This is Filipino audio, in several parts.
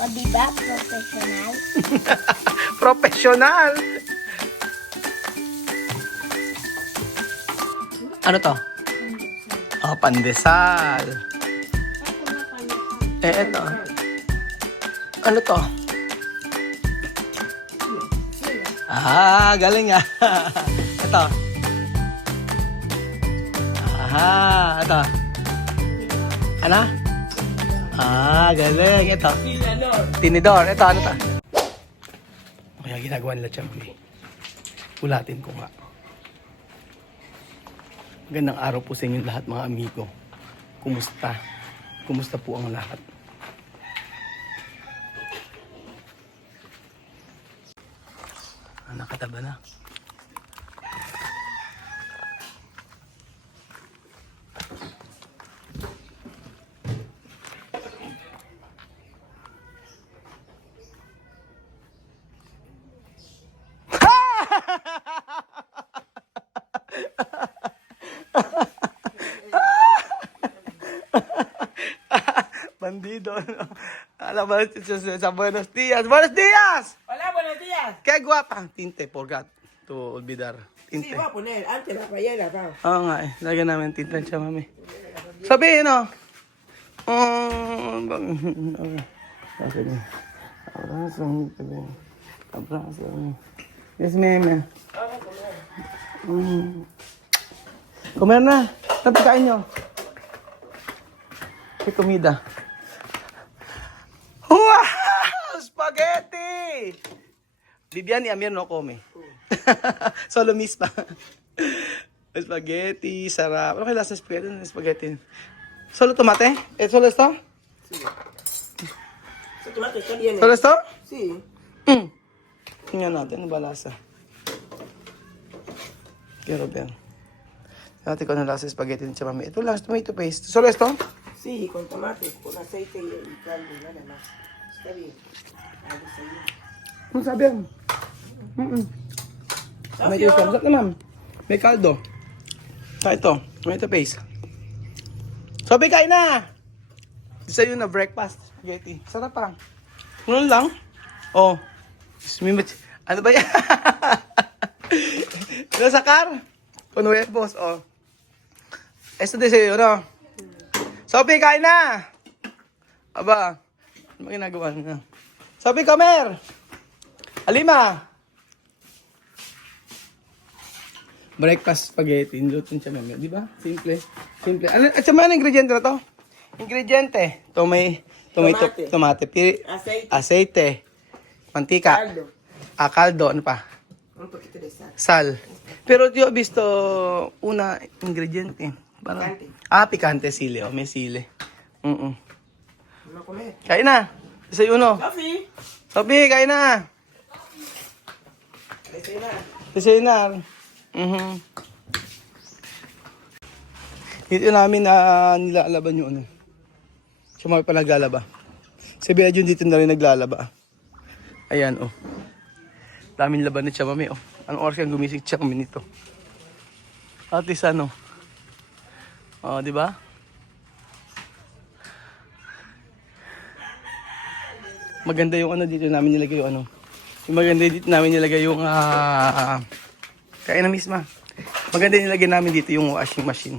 O diba, professional? Professional! Ano to? Oh, pandesal. Eto. Ano to? Galing ah. Ito. Ito. Ano? Galing. Ito. Tinidor. Ito, ano to? Kaya ginagawa nila champi. Ulatin ko nga. Magandang araw po sa inyo lahat mga amigo. Kumusta? Kumusta po ang lahat? Nakataba na. Bandido, no? Alam mo, sa Buenos Dias. Buenos Dias! Hola, buenos días. Qué guapa. Tinte, forgot to olvidar. Sí, Tinte. voy a poner antes la playera, pa. Oo nga eh. Lagyan namin tinte siya, mami. Sabihin, no? Sabi. Abrazo. Abrazo. Yes, meme. Kumain na. Ano pagkain nyo? May komida. Wow! Spaghetti! Vivian y Amir no come. Solo Miss pa. Spaghetti, sarap. Ano kaya lasa spaghetti? ¿Solo tomate? ¿Solo esto? Sí. ¿Ese tomate está bien? ¿Solo esto? Sí. Tingnan natin, ano ba lasa? Quiero ver. Dati ko na lasa spaghetti ng chamami. Ito lang, tomato paste. ¿Solo esto? Sí, con tomate, con aceite y caldo, nada más. Está bien. Algo así. Ano sabi yan? May ito, sarap naman. May kaldo. Ito, tomato paste. Sabi, kain na! Isa yun na breakfast spaghetti. Sarap pa. Ano lang? Oh. Ano ba yan? Nasa car? Con huevos, oh. Esto de sa'yo, no? Sophie, kain na! Aba, ano ba ginagawa niya? Sophie, comer! Alima! Breakfast spaghetti, niluto siya namin, di ba? Simple. Simple. Ano, at sa mga ingrediente na to? Ingrediente. Tomate. Aceite. Aceite. Mantika. Caldo. Caldo. Ano pa? Un poquito de sal. Sal. Pero yo he visto una ingrediente. Parang, Picante. Picante, sili. Oh, may sili. Vamos a comer. Kain na. Desayuno. Sofi. Sophie, kain na. Desayunar. Desayunar. Dito namin nilalaban yung ano. Siya mga pa naglalaba. Si Bea Jun dito na rin naglalaba. Ayan, oh. Daming laban ni Chamame, oh. Anong oras kang gumising siya kami nito? At least ano. Oh, di ba? Maganda yung ano dito namin nilagay yung ano. Yung maganda dito namin nilagay yung kain na misma. Maganda nilagay namin dito yung washing machine.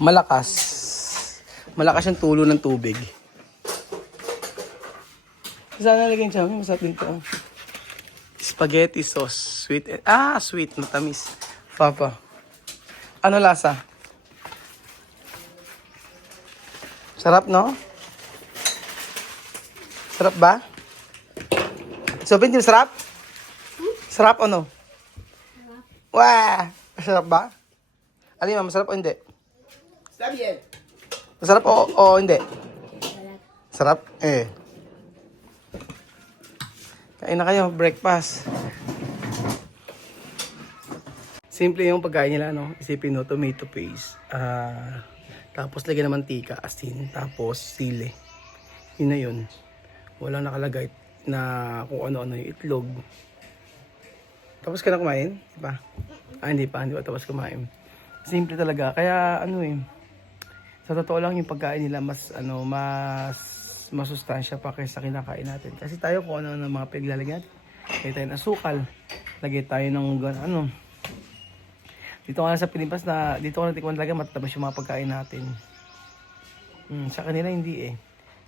Malakas. Malakas yung tulo ng tubig. Sana nalagyan siya. Masarap din ito. Spaghetti sauce. Sweet. Sweet. Matamis. Papa. Ano lasa? Sarap, no? Sarap ba? So, Pinti, sarap? Sarap o no? Wah! Masarap ba? Alima, masarap o hindi? Está bien. Masarap o hindi? Sarap? Eh. Kain na kayo, breakfast. Simple yung pagkain nila, no? Isipin no, tomato paste. Tapos lagyan ng mantika, asin, tapos sili. Yun na yun. Walang nakalagay na kung ano-ano yung itlog. Tapos ka na kumain? Di ba? Hindi pa tapos kumain. Simple talaga. Kaya ano sa totoo lang yung pagkain nila mas masustansya pa kaysa kinakain natin. Kasi tayo kung ano ng mga pinaglalagyan natin. Lagay tayo ng asukal. Lagay tayo ng ano. Dito nga sa Pilipinas na dito ko natikman talaga matatamis yung mga pagkain natin. Sa kanila hindi eh.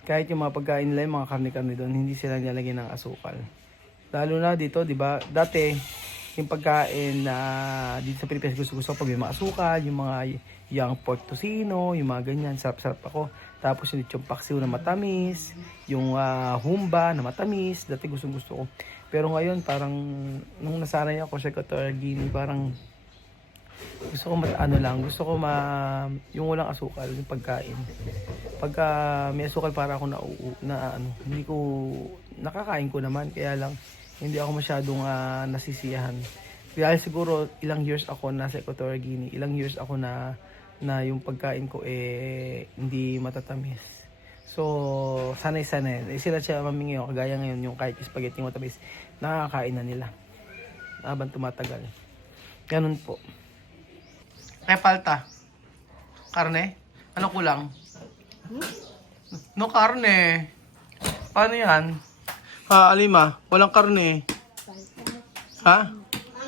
Kahit yung mga pagkain nila, yung mga karne-karne doon, hindi sila nilalagyan ng asukal. Lalo na dito, di ba? Dati, yung pagkain na dito sa Pilipinas gusto-gusto pag may mga asukal, yung mga young pork tocino, yung mga ganyan, sarap-sarap ako. Tapos yung paksiw na matamis, yung humba na matamis, dati gusto-gusto ko. Pero ngayon, parang, nung nasanay ako sa Equatorial Guinea, parang, gusto ko gusto ko yung walang asukal, yung pagkain. Pagka may asukal para ako hindi ko, nakakain ko naman, kaya lang, hindi ako masyadong nasisiyahan. Kaya siguro ilang years ako nasa Equatorial Guinea, ilang years ako na yung pagkain ko hindi matatamis. So, sanay-sanay. Sila siya mamingi ako, kagaya ngayon yung kahit spaghetti matamis, nakakain na nila. Habang tumatagal. Ganun po. Palta. Karne? Ano kulang? No karne. Paano yan? Alima, walang karne. Ha?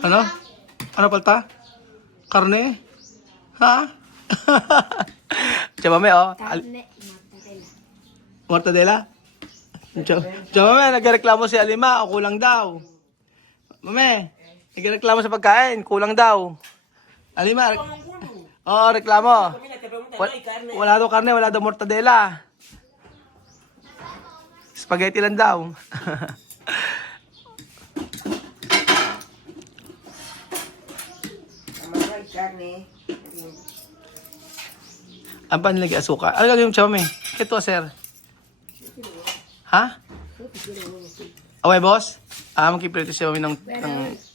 Ano? Ano palta? Karne? Ha? Chamame, oh. Carne, Mortadela? mortadela. Chamame, nagreklamo si Alima, o kulang daw. Mame, nagreklamo sa pagkain, kulang daw. Alima, reklamo. Wala daw karne, wala daw mortadela. Spaghetti lang daw. Karne. Ang panilagay asuka. Ano gagawin mo, Chome? Ito, sir. Ha? Okay, boss? Magkiprito siya kami ng...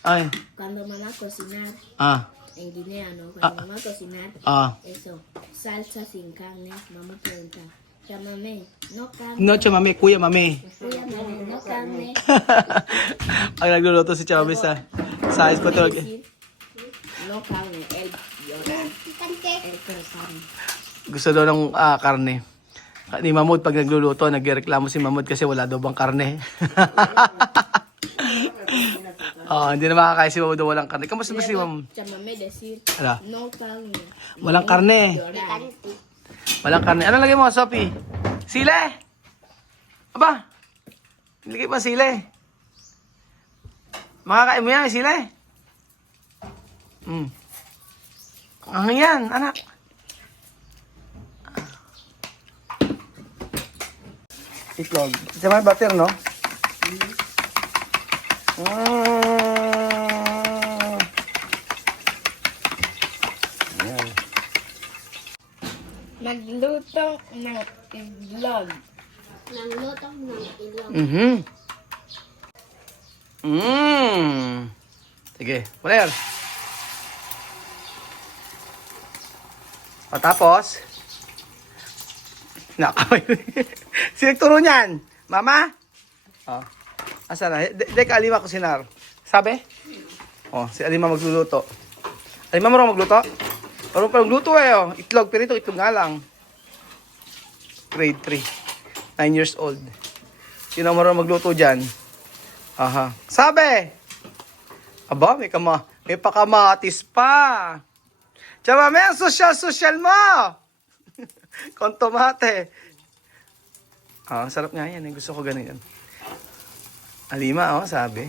Ay. Cuando mamá cocinar en Guinea, ¿no? Cuando mamá cocinar eso, salsa sin carne, mamá pregunta, llámame, no carne. No, Chamame, kuya, mame. Kuya, mami, no carne. Ang nagluluto si Chome sa Equatorial. No carne, el llorar, el corazón. Gusto daw ng karne. Ni Mamud, pag nagluluto, nagreklamo si Mamud kasi wala daw bang karne. Hindi na makakain si Mamud daw walang karne. Kamusta ba si Mamud? Llámame decir, Ala. no carne. Walang karne. Llorar. Walang karne. Ano lagay mo, Sophie? Sile! Aba! Nilagay pa sile. Makakain mo yan, sile? Ang yan, anak. Itlog. Isa may butter, no? Ayan. Magluto ng itlog. Nagluto ng itlog. Sige, whatever. Patapos, nakamay. Sino nagturo niyan? Mama? Asa na? Deka, Alima kusinar. Sabi? Si Alima magluluto. Alima marunong magluto? Marunong pa magluto Itlog, pero ito itlog nga lang. Grade 3. 9 years old. Sino marunong magluto dyan? Sabi! Aba, may pakamatis pa. Tsaka may social mo! Con tomate. Sarap nga yan. Gusto ko ganun yan. Alima, sabi.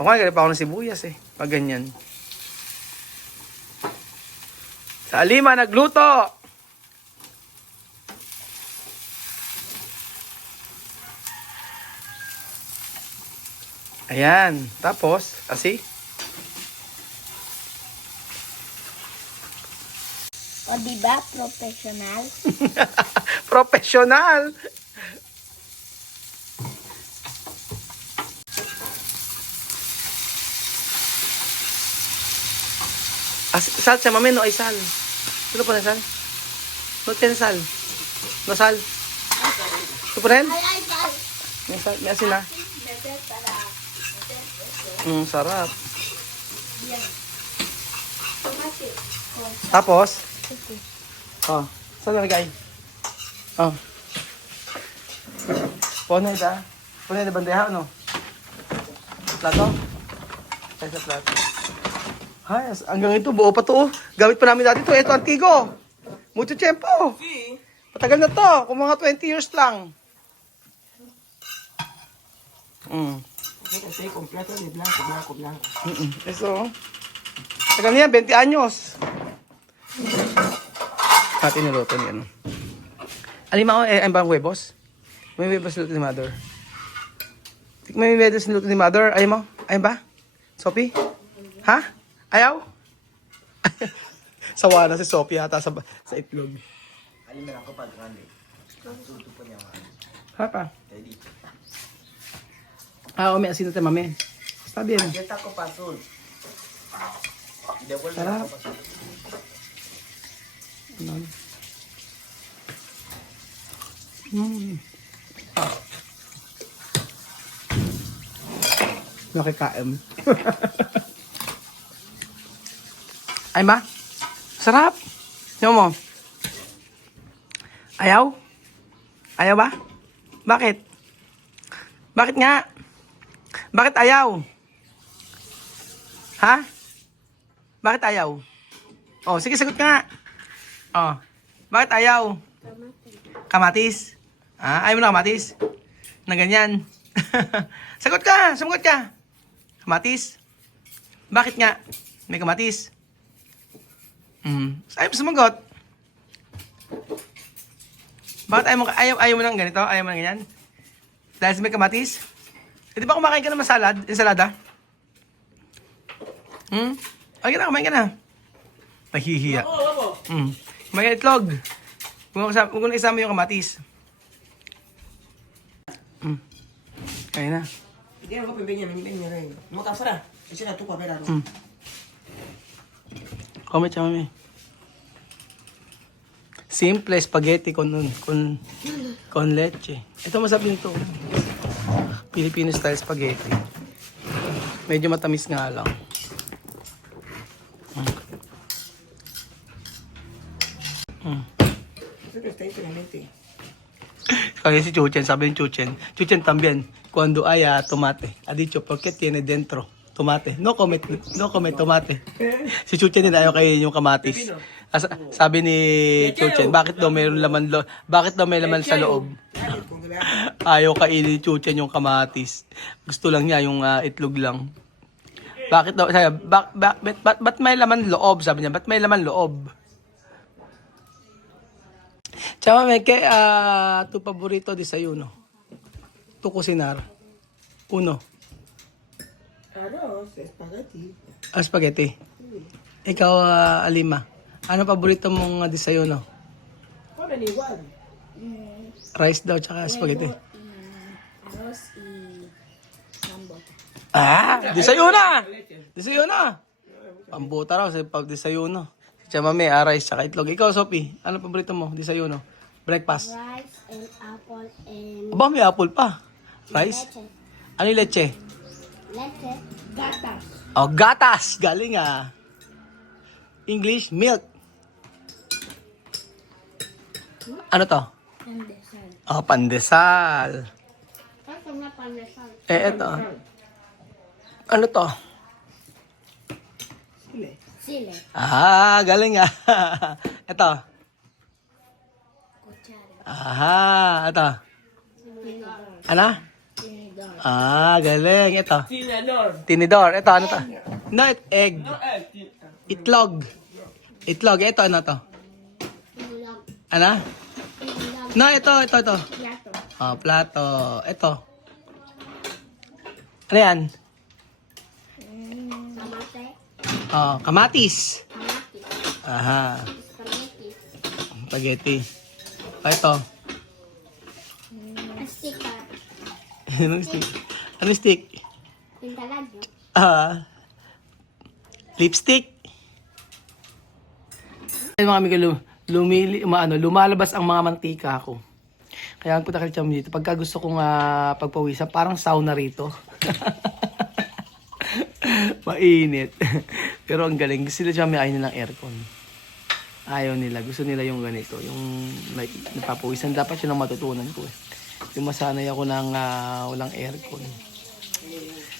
Ganun pa ako ng sibuyas pag ganyan. Sa Alima, nagluto! Ayan. Tapos, asi. O diba, professional? Professional! Sal, siya mami, no ay sal. Sino po na sal? No ten sal. No sal. Ito po rin? May sal, may asin na. Sarap. Tapos? Saan nalagay? Ponay da. Ponay da bandeja, ano? Plato? Tayo sa plato. Hay, hanggang ito, buo pa to. Gamit pa namin dati ito. Ito, antigo. Mucho tiempo. Matagal na to. Kung mga 20 years lang. Kasi kompleto de blanco. Eso. Tagal niya, 20 anyos. Atin niluto niya, no? Alima ko, ang bang huevos? May huevos niluto ni Mother. May huevos niluto ni Mother. Ayaw mo? Ayaw ba? Sophie? Ha? Ayaw? Sawa na si Sophie ata sa itlog. Alin na ako pag rami. Tuto po niya. Ha pa? Ready. May asin natin, mami. Está bien. Kita ko pasul. Devolve Sarap. ako pasul. Nakikain. Ay ba? Sarap. Tingnan mo. Ayaw? Ayaw ba? Bakit? Bakit nga? Bakit ayaw? Ha? Bakit ayaw? Oh, sige, sagot nga. Oh. Bakit ayaw? Kamatis. Ayaw mo na kamatis? Na ganyan. Sagot ka, sumagot ka. Kamatis. Bakit nga? May kamatis. Ayaw mo sumagot. Bakit ayaw mo ng ganito? Ayaw mo ng ganyan? Dahil sa may kamatis? Eh, di ba kumakain ka ng ensalada? Ay, kumain ka na. Nahihiya. Kumain ka itlog. Huwag ko na isama yung kamatis. Kaya na. Hindi ako pibigyan niya rin. Mo ta sara. Kasi na to pa pero. Comment siya, mami. Simple spaghetti con leche. Ito masarap din to. Filipino style spaghetti. Medyo matamis nga lang. Kaya si Chuchen, sabi ni Chuchen también, cuando haya tomate. Ha dicho, porque tiene dentro tomate. No come tomate. Si Chuchen din ayaw kainin yung kamatis. Sabi ni Chuchen, bakit daw may laman sa loob? Ayaw kainin ni Chuchen yung kamatis. Gusto lang niya yung itlog lang. Bakit daw? Sabi, ba't may laman loob? Sabi niya, ba't may laman loob? Tsaka may tu paborito desayuno. Tu cocinar. Uno. Arroz, spaghetti. Spaghetti. Ikaw, Alima. Ano paborito mong desayuno? Ponen igual. Rice daw, tsaka spaghetti. Arroz y mambo. Desayuno! Desayuno! Pambuta raw sa pag-desayuno. Si Chamame, rice, tsaka itlog. Ikaw, Sophie, ano paborito mo? Desayuno? Breakfast? Rice and apple and Aba, may apple pa. Rice? leche. Ano yung leche? Leche. Gatas. Oh, gatas! Galing English, milk. Ano to? Pandesal. Oh, pandesal. Ito na pandesal. Eto. Ano to? Sile. Galing Ito. Kutsara. Ito. Tinidor. Ano? Tinidor. Galing. Ito. Tinador. Tinidor. Ito, ano to? No, egg. Itlog. Itlog. Ito, ano to? Ilag. Ano? Ilag. No, ito. Yato. Plato. Ito. Ano yan? Kamate. Kamatis. Kamati. Spaghetti. Spaghetti. Ito. Astika. Anong stick? Anong stick? Pintalado. Lipstick. Mga amigo, lumalabas ang mga mantika ko. Kaya ang punta ka dito, pagka gusto kong pagpawisan, parang sauna rito. Mainit. Pero ang galing, gusto nila may ayaw nilang aircon. Ayaw nila, gusto nila yung ganito, yung like, napapawisan. Dapat yun ang matutunan ko Masanay ako ng walang aircon.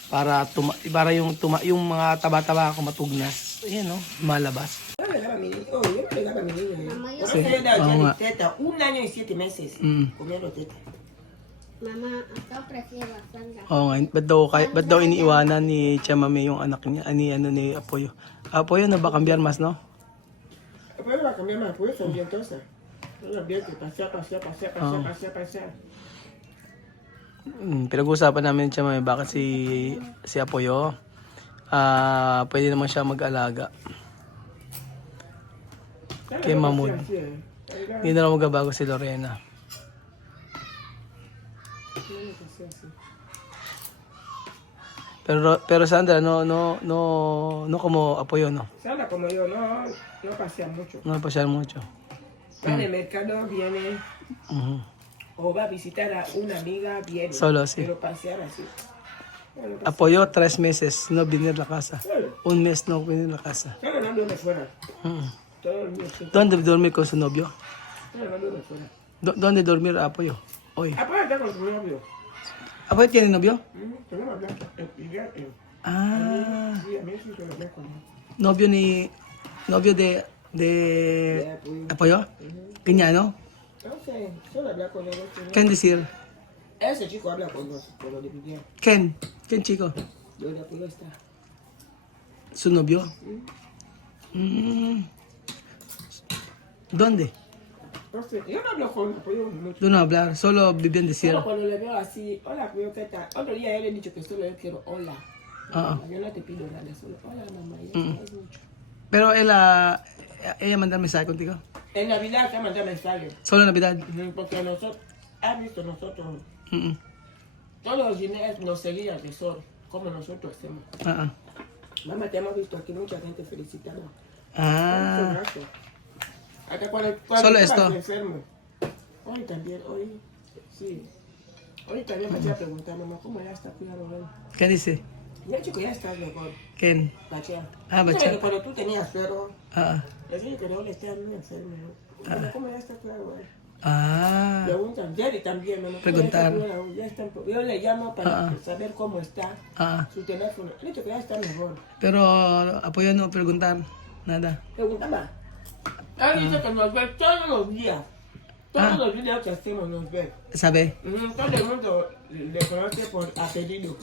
Para yung mga taba-taba ako matugnas. Ayan, no? Malabas. Yo le daba a mi niño. Oh, yo no le daba a mi niño. Mamá, yo- Por eso yo le daba Oo ya nga. de teta 1 año y 7 meses comiendo teta. Mamá, acá prefiero a Sandra. Oo nga, ba't daw iniiwanan ni Chamame yung anak niya, ni Apoyo. Apoyo na ba cambiar mas, no? Después va a cambiar más, pues son bien tosas. No las veo que pasea. Pinag-uusapan namin siya may bakit si Apoyo. Pwede naman siya mag-alaga. Kay Mamud. Hindi na lang magbabago si Lorena. Pero Sandra, no como Apoyo, no. Sandra como yo, no pasea mucho. No pasear mucho. Va de mercado, viene, Ujú. o va a visitar a una amiga, viene. Solo así. Pero pasear así. Bueno, Apoyo 3 meses, no venir a la casa. Solo. 1 mes no venir a la casa. Solo no duerme fuera. Mm. Todo el día sí. ¿Dónde dormir con su novio? Solo no duerme fuera. ¿Dónde dormir Apoyo? Hoy. Aparte con su novio. ¿Apoyo tiene novio? Tenemos hablar. Ah, Sí, a mí sí que lo hablar con él. novio de Apoyo? Kenyano? No sé, solo hablar con él. ¿Quién decir? Ese chico habla con los de Miguel. ¿Quién chico? Lo de Apolo está. ¿Su novio? Mm. ¿Dónde? No sé, yo no hablo con Apolo mucho. No hablar, solo vivían decir. Solo cuando le veo así, hola, Apolo, ¿qué tal? Otro día yo le he dicho que solo yo quiero hola. Ah. Yo no te pido nada, solo hola, mamá. Y eso es mucho. Pero ella manda mensaje contigo. En Navidad te manda mensajes. Solo en Navidad. Porque nosotros, has visto nosotros, Mm. todos los dineros nos seguían de sol, como nosotros hacemos. Ah, Mamá, te hemos visto aquí mucha gente felicitando. ah. Hasta cuando Solo estabas esto. enfermo. Hoy también, sí. Hoy también me iba a preguntar, mamá, ¿cómo ya está cuidado hoy? ¿Qué dice? Ya chico, ya estás mejor. ¿Quién? Bachea. Ah, Bachea. Sabes que cuando tú tenías perro, Ah, le dije que no le estás muy enfermo. ¿No? ¿Cómo ya está cuidado hoy? ah. Preguntan, Jerry también, mamá. ¿cómo Preguntar. ya está cuidado? Ya está, yo le llamo para saber cómo está Ah. su teléfono. Le dicho que ya está mejor. Pero Apoyo no preguntar nada. Preguntaba. Él dice que nos ve todos los días. Todos los videos que hacemos nos ve. ¿Sabe? Todo el mundo le conoce por apellido.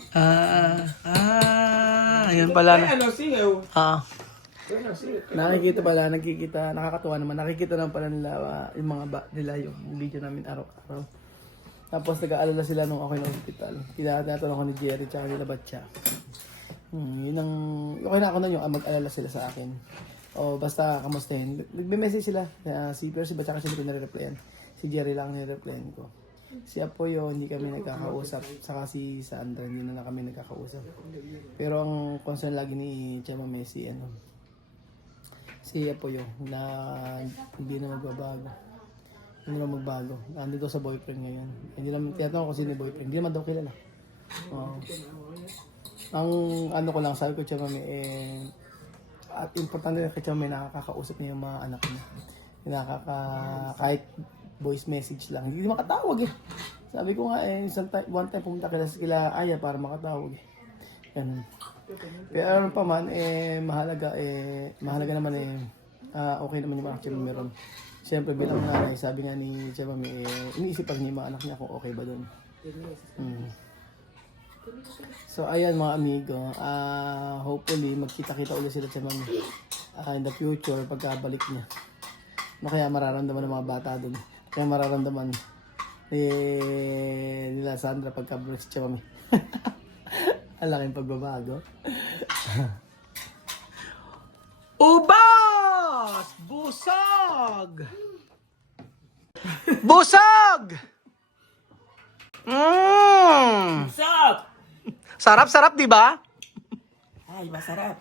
Ayan pala. Ella nos sigue. Ella nos sigue. Nakikita, nakakatuwa naman. Nakikita naman pala nila yung mga nila yung video namin araw-araw. Tapos nag-aalala sila nung ako na hospital. Tinatanong ko ni Jerry tsaka nila Batya. Yun ang, okay na ako na yung mag-alala sila sa akin. O basta kamustahin. Nagme-message sila. Pero si Batya kasi hindi ko nare-replyan. Si Jerry lang nare-replyan ko. Si Apoyo, hindi kami nagkakausap. Saka si Sandra, hindi na kami nagkakausap. Pero ang concern lagi ni Chema Messi, si Apoyo, na hindi na magbabago. Hindi na magbago. Nandito sa boyfriend ngayon. Hindi naman, tinatanong ko sino yung boyfriend. Hindi naman daw kilala. Ang ano ko lang, sabi ko Chema at importante na kay Chema nakakausap niya yung mga anak niya. Kahit voice message lang. Hindi makatawag eh. Sabi ko nga one time pumunta kila Aya para makatawag eh. Ganun. Pero ano pa man, mahalaga naman okay naman yung mga Chema meron. Siyempre bilang nanay, sabi nga ni Chema iniisipan niya yung mga anak niya kung okay ba doon. So ayan mga amigo, hopefully magkita-kita ulit sila Chema in the future pagkabalik niya. Ano kaya mararamdaman ng mga bata doon? Kaya mararamdaman nila Sandra pagkabalik si Chema. Ang laking pagbabago. Ubas! Busog! Busog! Stop! Sarap-sarap, di ba? Ay, masarap.